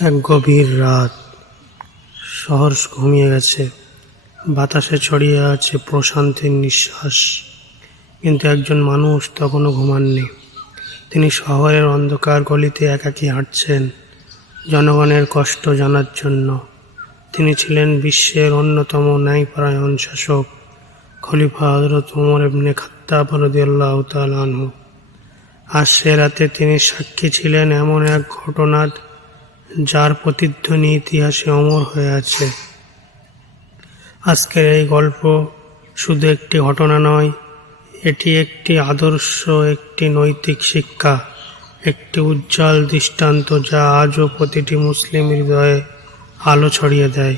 এক গভীর রাত। শহর ঘুমিয়ে গেছে। বাতাসে ছড়িয়ে আছে প্রশান্তির নিঃশ্বাস। কিন্তু একজন মানুষ তখনও ঘুমাননি। তিনি শহরের অন্ধকার গলিতে একাকী হাঁটছেন, জনগণের কষ্ট জানার জন্য। তিনি ছিলেন বিশ্বের অন্যতম ন্যায়পরায়ণ শাসক, খলিফা হজরত উমর ইবনে খাত্তাব রদিয়াল্লাহ আর সে রাতে তিনি সাক্ষী ছিলেন এমন এক ঘটনার যার প্রতিধ্বনি ইতিহাসে অমর হয়ে আছে। আজকের এই গল্প শুধু একটি ঘটনা নয়, এটি একটি আদর্শ, একটি নৈতিক শিক্ষা, একটি উজ্জ্বল দৃষ্টান্ত যা আজও প্রতিটি মুসলিম হৃদয়ে আলো ছড়িয়ে দেয়।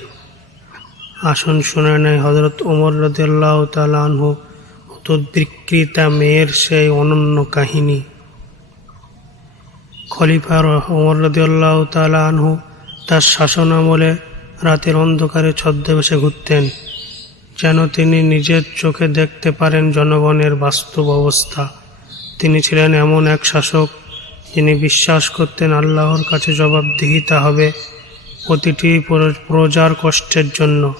আসন শুনে নেয় হজরত ওমর রদুল্লাহ তালানহু উদ্বিক্রিতা মেয়ের সেই অনন্য কাহিনী। খলিফা ওমর রদিয়াল্লাহ তালা আনহু তার শাসন আমলে রাতের অন্ধকারে ছদ্মবেশে ঘুরতেন, যেন তিনি নিজের চোখে দেখতে পারেন জনগণের বাস্তব অবস্থা। তিনি ছিলেন এমন এক শাসক যিনি বিশ্বাস করতেন আল্লাহর কাছে জবাবদিহিতা হবে প্রতিটি প্র- প্রজার কষ্টের জন্য।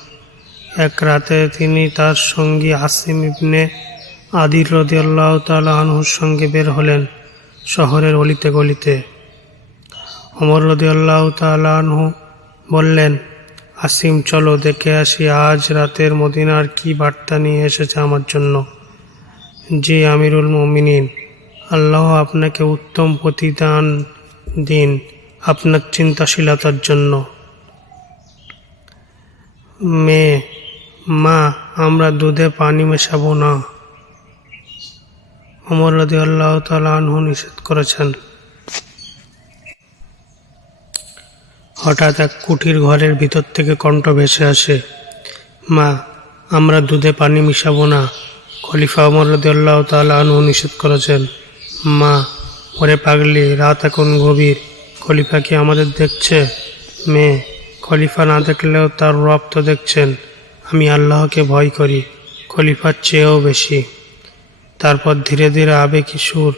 এক রাতে তিনি তার সঙ্গী আসিম ইবনে আদির রদিয়াল্লাহ তালা আনহুর সঙ্গে বের হলেন। শহরের অলিতে গলিতে। অমর রদিয়াল্লাহ তালানহু বললেন, আসিম, চলো দেখে আসি, আজ রাতের মদিনার কি বার্তা নিয়ে এসেছে আমার জন্য? জি, আমিরুল মমিনিন, আল্লাহ আপনাকে উত্তম প্রতিদান দিন আপনার চিন্তাশীলতার জন্য। মেয়ে, মা, আমরা দুধে পানি মেশাবো না। অমর রদি আল্লাহ তালু নিষেধ করেছেন। হঠাৎ এক কুঠির ঘরের ভিতর থেকে কণ্ঠ ভেসে আসে, মা, আমরা দুধে পানি মিশাবো না। খলিফা অমর রদি আল্লাহ তালু নিষেধ করেছেন, মা, ওরে পাগলি, রাত এখন গভীর, খলিফা কি আমাদের দেখছে? মেয়ে, খলিফা না দেখলেও তার রব তো দেখছেন, আমি আল্লাহকে ভয় করি, খলিফার চেয়েও বেশি। তারপর ধীরে ধীরে আবেগী সুর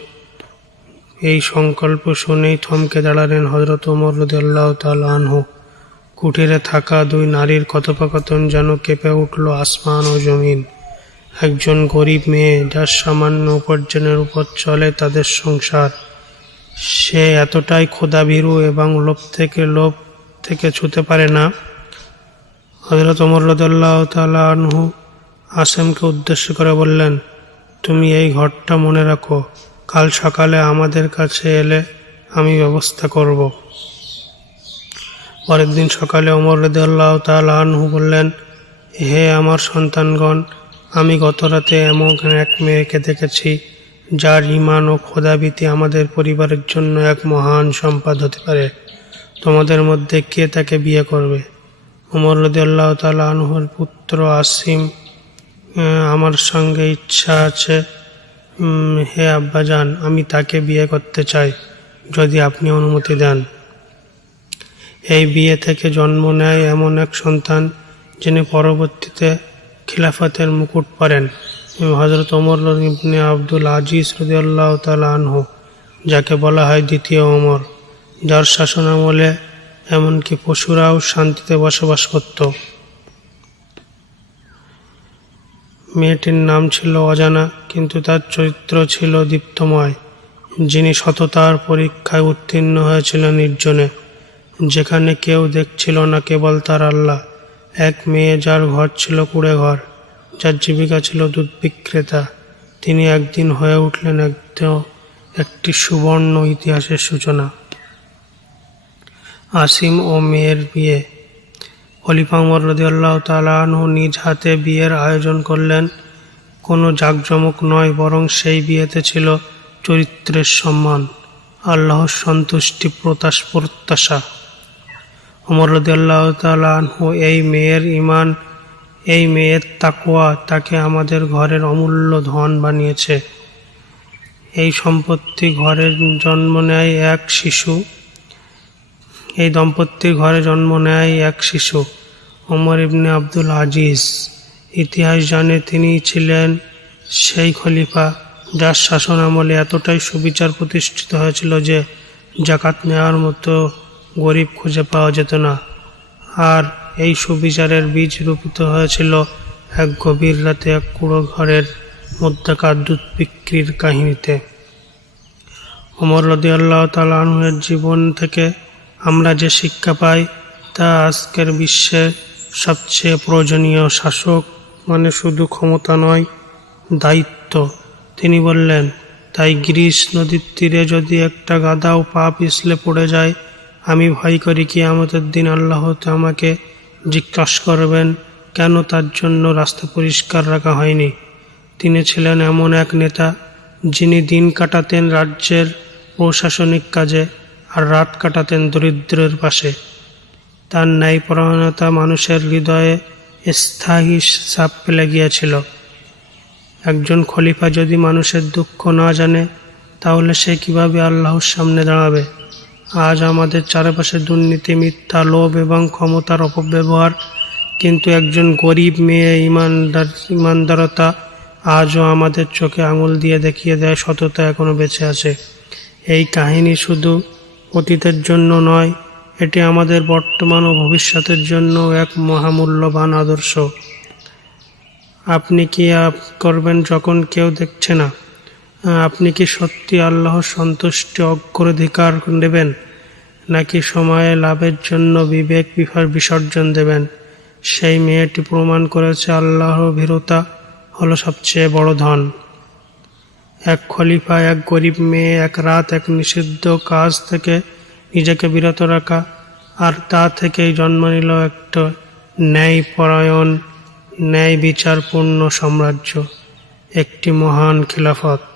এই সংকল্প শুনেই থমকে দাঁড়ালেন হজরত ওমর রদুল্লাহ আনহু। কুটিরে থাকা দুই নারীর কথোপকথন যেন কেঁপে উঠল আসমান ও জমিন। একজন গরিব মেয়ে যার সামান্য উপার্জনের উপর চলে তাদের সংসার। সে এতটাই ক্ষুধাভীরু এবং লোভ থেকে লোভ থেকে ছুতে পারে না। হজরত ওমর তালা আনহু আসেমকে উদ্দেশ্য করে বললেন তুমি এই ঘরটা মনে রাখো, কাল সকালে আমাদের কাছে এলে আমি ব্যবস্থা করব। পরের দিন সকালে অমর রদুল্লাহ তালহু বললেন, হে আমার সন্তানগণ, আমি গত রাতে এমন এক মেয়েকে দেখেছি, যার ইমান ও খোদাবিতি আমাদের পরিবারের জন্য এক মহান সম্পদ হতে পারে। তোমাদের মধ্যে কে তাকে বিয়ে করবে? অমর রদুল্লাহ তালহুর পুত্র আসিম আমার সঙ্গে ইচ্ছা আছে। হে আব্বাজান, আমি তাকে বিয়ে করতে চাই, যদি আপনি অনুমতি দেন। এই বিয়ে থেকে জন্ম নেয় এমন এক সন্তান, যিনি পরবর্তীতে খিলাফতের মুকুট পরেন হজরত ওমর ইবনে আব্দুল আজিজ রদিয়াল্লাহ তালা আনহু, যাকে বলা হয় দ্বিতীয় ওমর, যার শাসনামলে এমনকি পশুরাও শান্তিতে বসবাস করত। মেয়েটির নাম ছিল অজানা, কিন্তু তার চরিত্র ছিল দীপ্তময়, যিনি সততার পরীক্ষায় উত্তীর্ণ হয়েছিল নির্জনে, যেখানে কেউ দেখছিল না কেবল তার আল্লাহ, এক মেয়ে যার ঘর ছিল কুড়ে ঘর যার জীবিকা ছিল দুধ বিক্রেতা তিনি একদিন হয়ে উঠলেন একদম একটি সুবর্ণ ইতিহাসের সূচনা। আসিম ও মেয়ের বিয়ে। খলিফা উমর রদিয়াল্লাহ তালাহু নিজ হাতে বিয়ের আয়োজন করলেন। কোনো জাঁকজমক নয়, বরং সেই বিয়েতে ছিল চরিত্রের সম্মান, আল্লাহর সন্তুষ্টি প্রত্যাশ প্রত্যাশা। উমর রদিয়াল্লাহ তালাহু এই মেয়ের ইমান এই মেয়ের তাকুয়া তাকে আমাদের ঘরের অমূল্য ধন বানিয়েছে। এই সম্পত্তি ঘরের জন্ম নেয় এক শিশু। এই দম্পতির ঘরে জন্ম নেয় এক শিশু, ওমর ইবনে আব্দুল আজিজ। ইতিহাস জানে তিনি ছিলেন সেই খলিফা, যার শাসন আমলে এতটাই সুবিচার প্রতিষ্ঠিত হয়েছিল যে জাকাত নেওয়ার মতো গরিব খুঁজে পাওয়া যেত না। আর এই সুবিচারের বীজ রূপিত হয়েছিল এক গভীর রাতে এক কুড়ো ঘরের মধ্যকার দুধ বিক্রির কাহিনীতে। অমর রদি আল্লাহ তালের জীবন থেকে আমরা যে শিক্ষা পাই, তা আজকের বিশ্বের সবচেয়ে প্রয়োজনীয় শাসক মানে শুধু ক্ষমতা নয়, দায়িত্ব। তিনি বললেন, তাই গ্রীস নদীর তীরে যদি একটা গাদাও পা পিছলে পড়ে যায়, আমি ভয় করি কি আমাদের দিন আল্লাহ তো আমাকে জিজ্ঞাসা করবেন, কেন তার জন্য রাস্তা পরিষ্কার রাখা হয়নি? তিনি ছিলেন এমন এক নেতা, যিনি দিন কাটাতেন রাজ্যের প্রশাসনিক কাজে। আর রাত কাটাতেন দরিদ্রের পাশে। তার ন্যায়পরায়ণতা মানুষের হৃদয়ে স্থায়ী ছাপ ফেলে গিয়েছিল। একজন খলিফা যদি মানুষের দুঃখ না জানে, তাহলে সে কীভাবে আল্লাহর সামনে দাঁড়াবে? আজ আমাদের চারপাশে দুর্নীতি, মিথ্যা, লোভ এবং ক্ষমতার অপব্যবহার, কিন্তু একজন গরিব মেয়ে ইমানদার, ইমানদারতা আজও আমাদের চোখে আঙুল দিয়ে দেখিয়ে দেয়, সততা এখনও বেঁচে আছে। এই কাহিনী শুধু অতীতের জন্য নয়, এটি আমাদের বর্তমান ও ভবিষ্যতের জন্য এক মহামূল্যবান আদর্শ। আপনি কি করবেন যখন কেউ দেখছে না? আপনি কি সত্যি আল্লাহর সন্তুষ্টি অগ্রাধিকার নেবেন নাকি সময়ে লাভের জন্য বিবেক বিসর্জন দেবেন? সেই মেয়েটি প্রমাণ করেছে আল্লাহর ভীরতা হলো সবচেয়ে বড় ধন। এক খলিফা, এক গরিব মেয়ে, এক রাত, এক নিষিদ্ধ কাজ থেকে নিজেকে বিরত রাখা আর তা থেকেই জন্ম নিল একটা ন্যায়পরায়ণ ন্যায় বিচারপূর্ণ সাম্রাজ্য, একটি মহান খিলাফত।